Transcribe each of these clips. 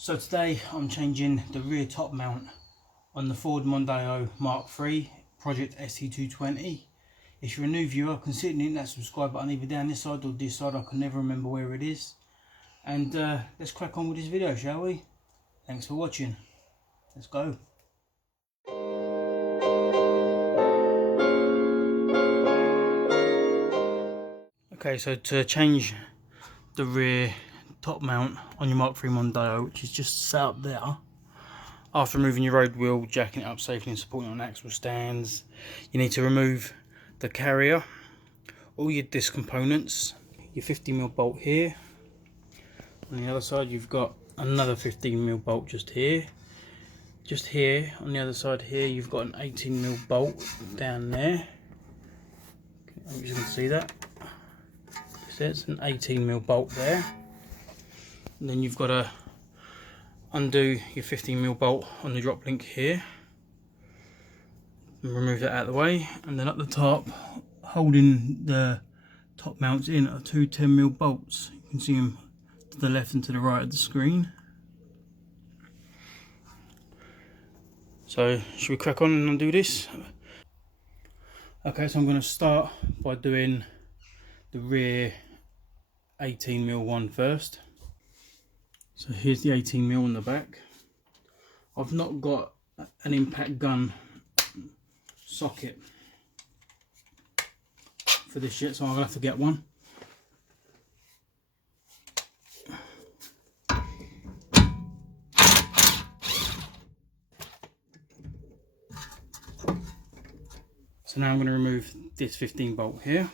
So today I'm changing the rear top mount on the Ford Mondeo Mark III Project st220. If you're a new viewer, consider hitting that subscribe button either down this side or this side. I can never remember where it is. And let's crack on with this video, shall we? Thanks for watching. Let's go. Okay, so to change the rear top mount on your Mark III Mondeo, which is just set up there, after removing your road wheel, jacking it up safely and supporting it on axle stands, you need to remove the carrier, all your disc components, your 15mm bolt here. On the other side you've got another 15mm bolt just here. Just here on the other side here you've got an 18mm bolt down there. I hope you can see that. There's an 18mm bolt there. And then you've got to undo your 15mm bolt on the drop link here and remove that out of the way. And then at the top, holding the top mounts in, are two 10mm bolts. You can see them to the left and to the right of the screen. So should we crack on and undo this? Okay, so I'm going to start by doing the rear 18mm one first. So here's the 18mm on the back. I've not got an impact gun socket for this yet, so I'll have to get one. So now I'm going to remove this 15 bolt here.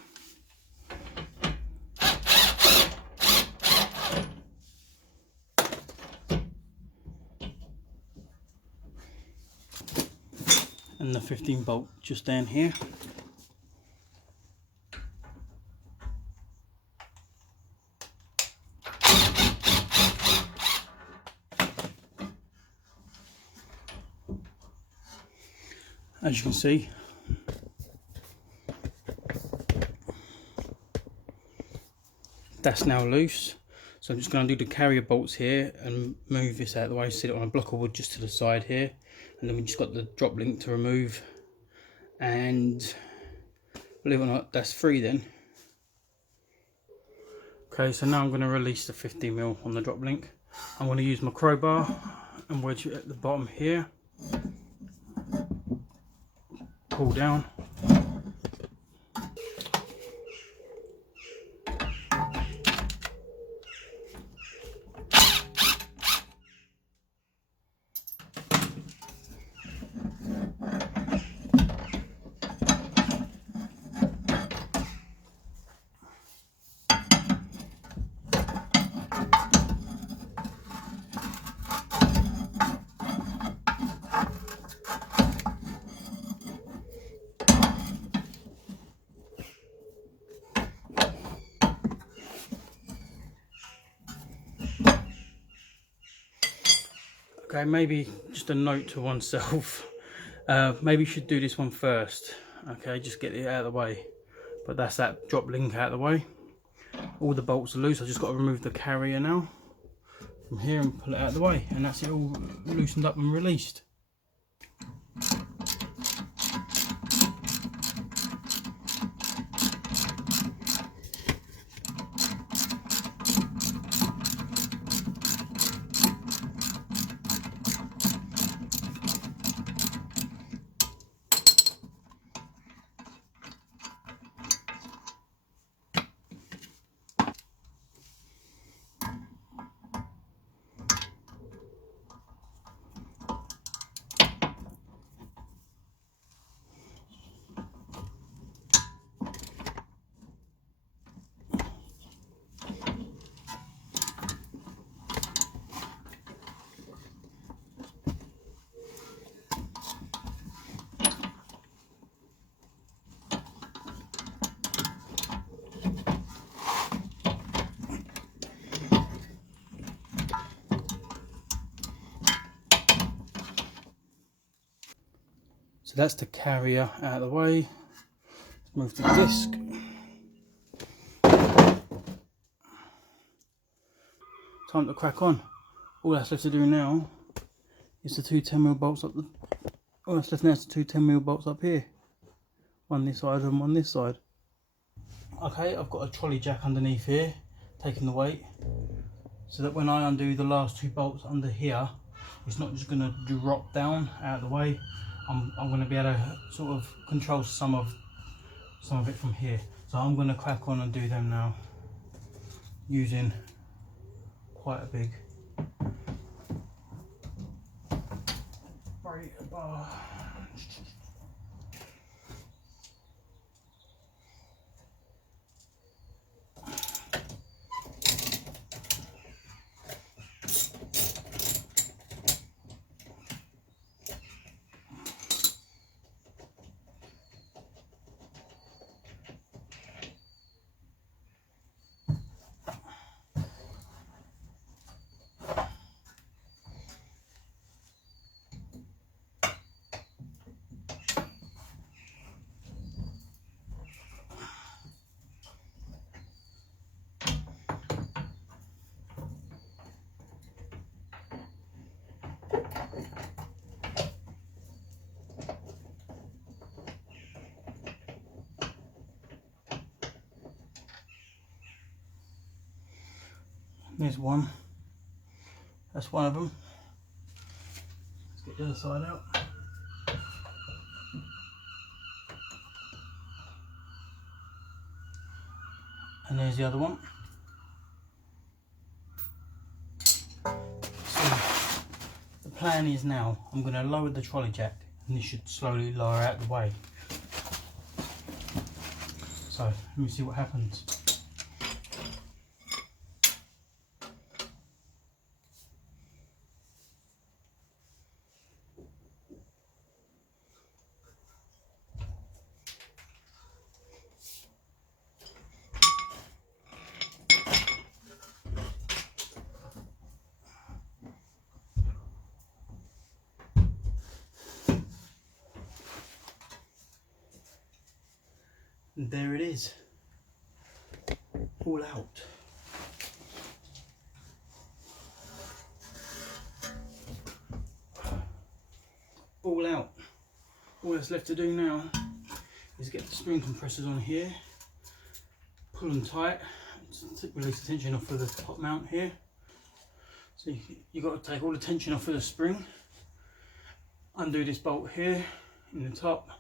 And the 15 bolt just down here. As you can see, that's now loose. So I'm just going to do the carrier bolts here and move this out of the way, sit it on a block of wood just to the side here. And then we just got the drop link to remove, and believe it or not, that's free then. Okay, so now I'm going to release the 50mm on the drop link. I'm going to use my crowbar and wedge it at the bottom here, pull down. Okay, maybe just a note to oneself, maybe you should do this one first. Okay, just get it out of the way. But that's that drop link out of the way. All the bolts are loose. I just got to remove the carrier now from here and pull it out of the way, and that's it all loosened up and released. So that's the carrier out of the way. Move the disc. Time to crack on. all that's left to do now is the two 10mm bolts up the. All that's left now is the two 10mm bolts up here. One this side and one this side. Okay, I've got a trolley jack underneath here, taking the weight, so that when I undo the last two bolts under here, it's not just going to drop down out of the way. I'm going to be able to sort of control some of it from here. So I'm going to crack on and do them now, using quite a big bar. There's one. That's one of them. Let's get the other side out. And there's the other one. So the plan is now I'm going to lower the trolley jack, and this should slowly lower out the way. So let me see what happens. And there it is, all out. All out. All that's left to do now is get the spring compressors on here, pull them tight, release the tension off of the top mount here. So you've got to take all the tension off of the spring, undo this bolt here in the top,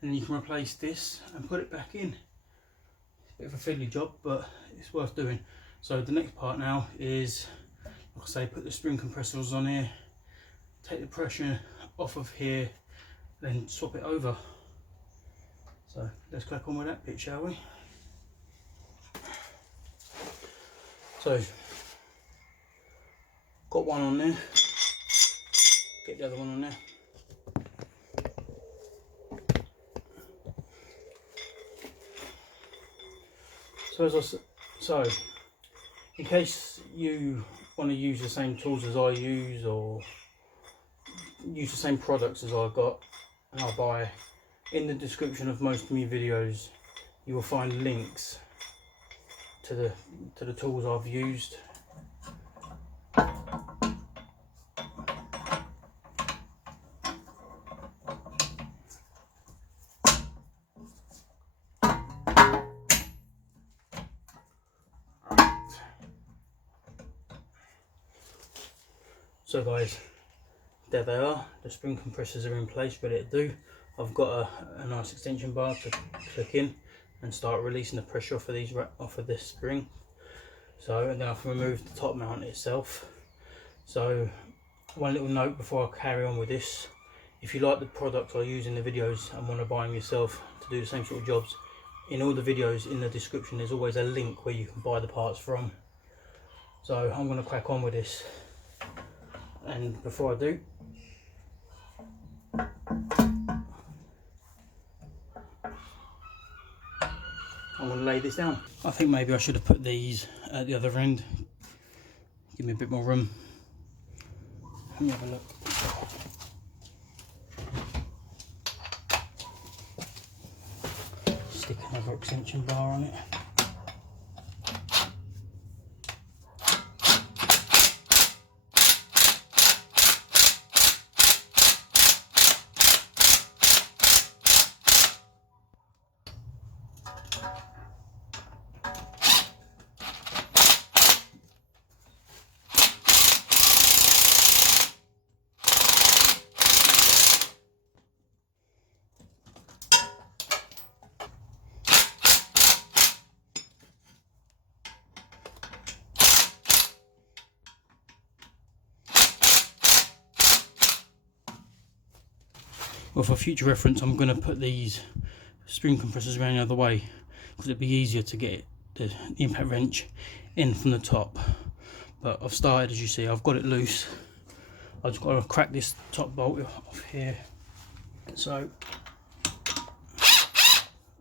and then you can replace this and put it back in. It's a bit of a fiddly job, but it's worth doing. So the next part now is, like I say, put the spring compressors on here, take the pressure off of here, then swap it over. So let's crack on with that bit, shall we? So got one on there, get the other one on there. So in case you want to use the same tools as I use, or use the same products as I've got and I buy, in the description of most of my videos you will find links to the tools I've used. So guys, there they are, the spring compressors are in place, ready to do. I've got a nice extension bar to click in and start releasing the pressure off of this spring. So, and then I can remove the top mount itself. So one little note before I carry on with this: if you like the product I use in the videos and want to buy them yourself to do the same sort of jobs, in all the videos in the description there's always a link where you can buy the parts from. So I'm going to crack on with this. And before I do, I'm going to lay this down. I think maybe I should have put these at the other end, give me a bit more room. Let me have a look. Stick another extension bar on it. Well, for future reference, I'm going to put these spring compressors around the other way because it'd be easier to get the impact wrench in from the top. But I've started, as you see, I've got it loose. I've just got to crack this top bolt off here. So,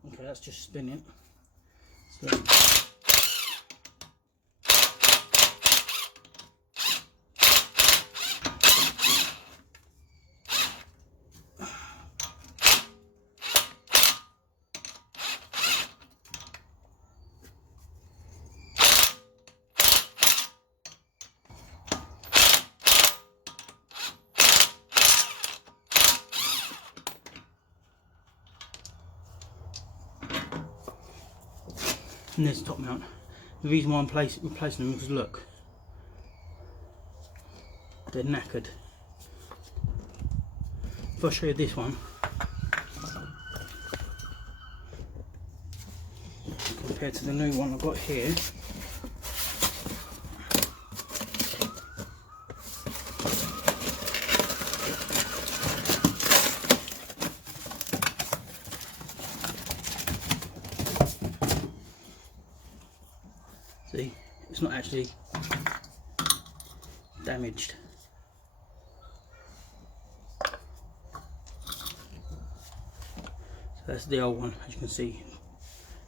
okay, that's just spinning. So, and there's the top mount. The reason why I'm replacing them is look, they're knackered. If I show you this one, compared to the new one I've got here, see, it's not actually damaged. So that's the old one, as you can see,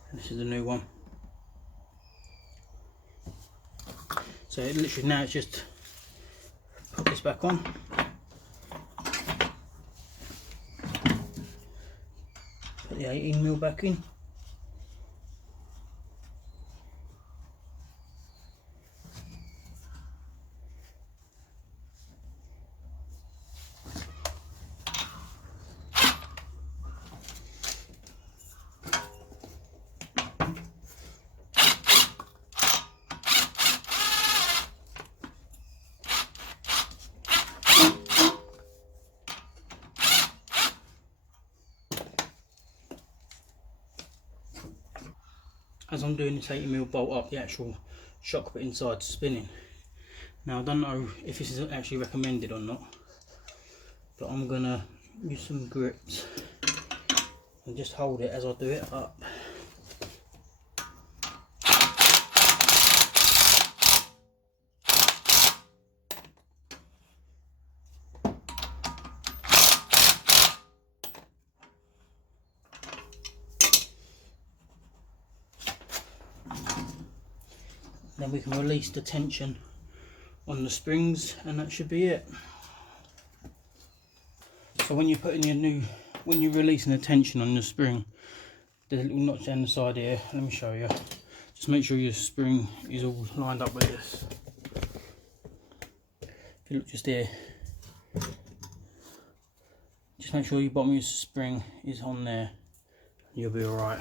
and this is the new one. So literally now it's just put this back on, put the 18mm back in. As I'm doing this 80mm bolt up, the actual shock bit inside spinning. Now I don't know if this is actually recommended or not, but I'm gonna use some grips and just hold it as I do it up. Then we can release the tension on the springs, and that should be it. So when you're putting when you're releasing the tension on the spring, there's a little notch down the side here. Let me show you. Just make sure your spring is all lined up with this. If you look just here, just make sure your bottom of your spring is on there, and you'll be alright.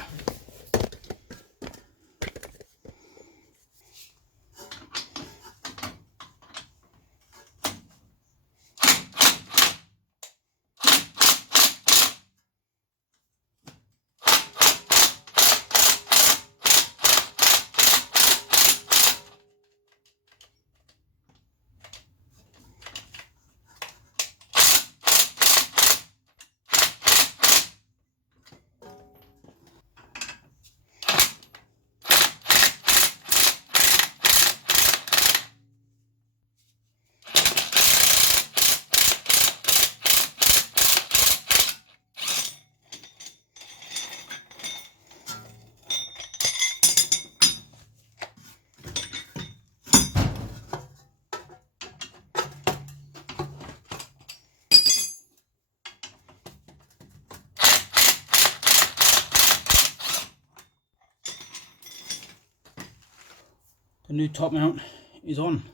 The new top mount is on.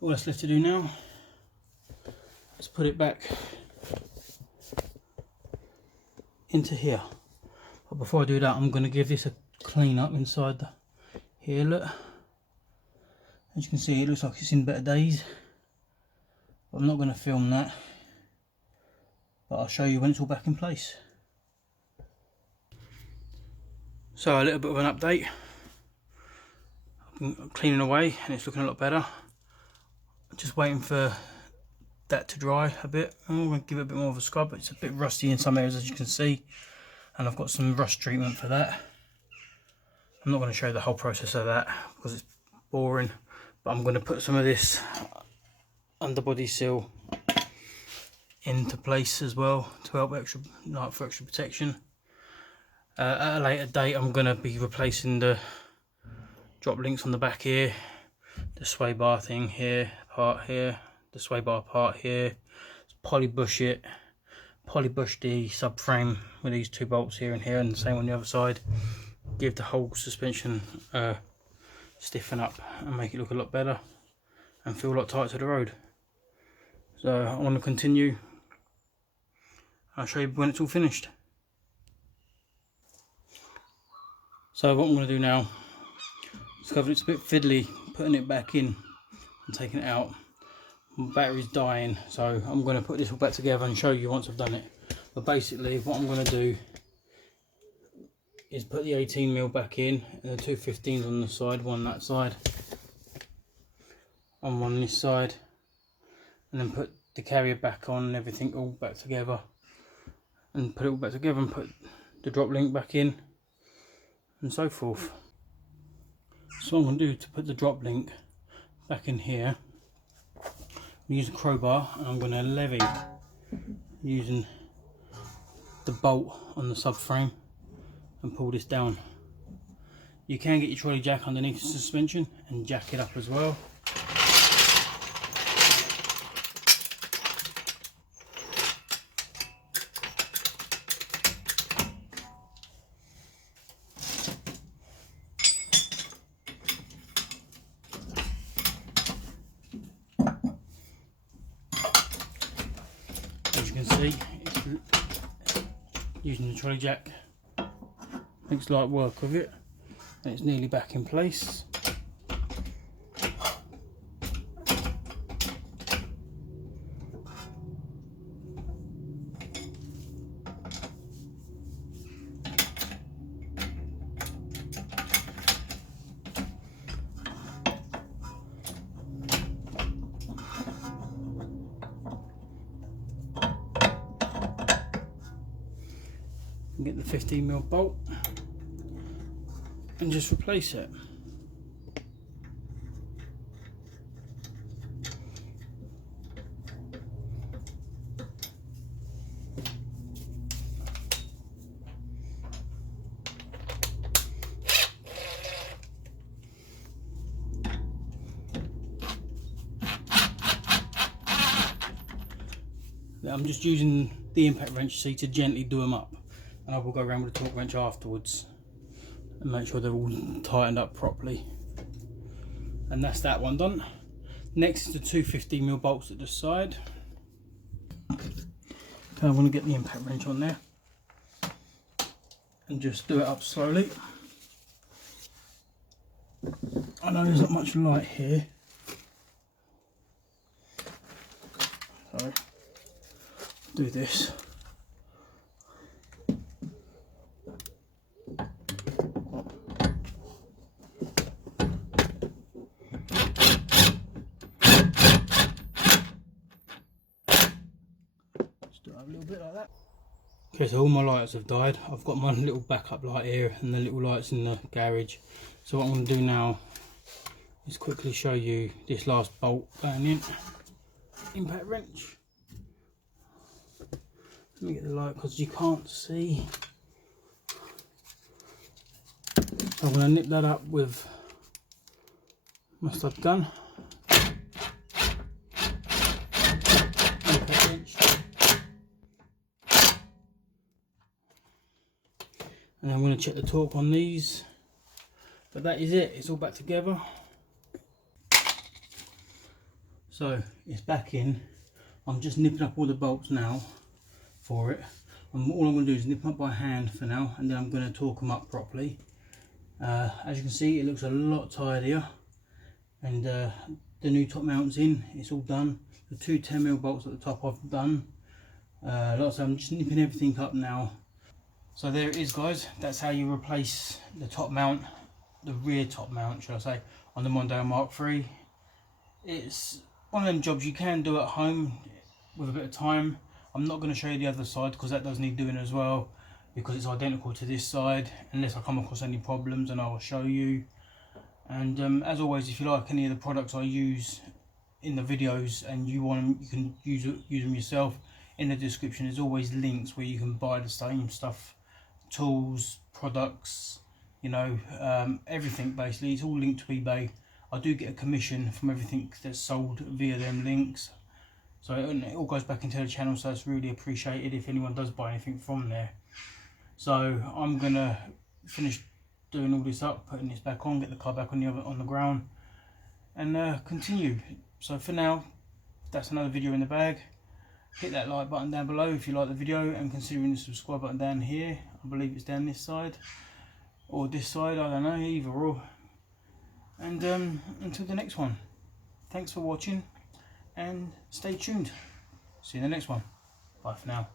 All that's left to do now is put it back into here. But before I do that, I'm going to give this a clean up inside here. Look, as you can see, it looks like it's in better days. But I'm not going to film that, but I'll show you when it's all back in place. So a little bit of an update. I've been cleaning away and it's looking a lot better. Just waiting for that to dry a bit. I'm going to give it a bit more of a scrub. It's a bit rusty in some areas, as you can see, and I've got some rust treatment for that. I'm not going to show you the whole process of that because it's boring, but I'm going to put some of this underbody seal into place as well to help extra, like for extra protection. At a later date, I'm going to be replacing the drop links on the back here, the sway bar thing here, part here, the sway bar part here, polybush the subframe with these 2 bolts here and here, and the same on the other side. Give the whole suspension stiffen up and make it look a lot better and feel a lot tighter to the road. So I want to continue. I'll show you when it's all finished. So what I'm going to do now, discovered it's a bit fiddly putting it back in and taking it out. My battery's dying, so I'm going to put this all back together and show you once I've done it. But basically what I'm going to do is put the 18mm back in and the 215s on the side, one that side and one this side, and then put the carrier back on and everything all back together, and put it all back together and put the drop link back in and so forth. So what I'm going to do to put the drop link back in here, use a crowbar and I'm going to levy using the bolt on the subframe and pull this down. You can get your trolley jack underneath the suspension and jack it up as well. As you can see, it's using the trolley jack makes light work of it, and it's nearly back in place. Get the 15mm bolt and just replace it. I'm just using the impact wrench to gently do them up, and I will go around with the torque wrench afterwards and make sure they're all tightened up properly. And that's that one done. Next is the 2 15mm bolts at the side. Okay, I want to get the impact wrench on there and just do it up slowly. I know there's not much light here, so do this. A little bit like that. Okay, so all my lights have died. I've got my little backup light here and the little lights in the garage. So what I'm going to do now is quickly show you this last bolt going in. Impact wrench. Let me get the light because you can't see. I'm going to nip that up with my stud gun. Impact wrench. And I'm going to check the torque on these, but that is it, it's all back together. So it's back in. I'm just nipping up all the bolts now for it, and all I'm going to do is nip them up by hand for now, and then I'm going to torque them up properly. As you can see, it looks a lot tidier, and the new top mount's in, it's all done. The 2 10mm bolts at the top I've done. Like I said, I'm just nipping everything up now. So there it is, guys. That's how you replace the top mount, the rear top mount, should I say, on the Mondeo Mark III. It's one of them jobs you can do at home with a bit of time. I'm not going to show you the other side because that does need doing as well, because it's identical to this side, unless I come across any problems, and I will show you. And as always, if you like any of the products I use in the videos and you want them, you can use them yourself. In the description there's always links where you can buy the same stuff, tools, products, you know, everything basically. It's all linked to eBay. I do get a commission from everything that's sold via them links, so it all goes back into the channel, so it's really appreciated if anyone does buy anything from there. So I'm gonna finish doing all this up, putting this back on, get the car back on the ground, and continue. So for now, that's another video in the bag. Hit that like button down below if you like the video, and considering the subscribe button down here. I believe it's down this side or this side, I don't know, either or. And until the next one, thanks for watching and stay tuned. See you in the next one. Bye for now.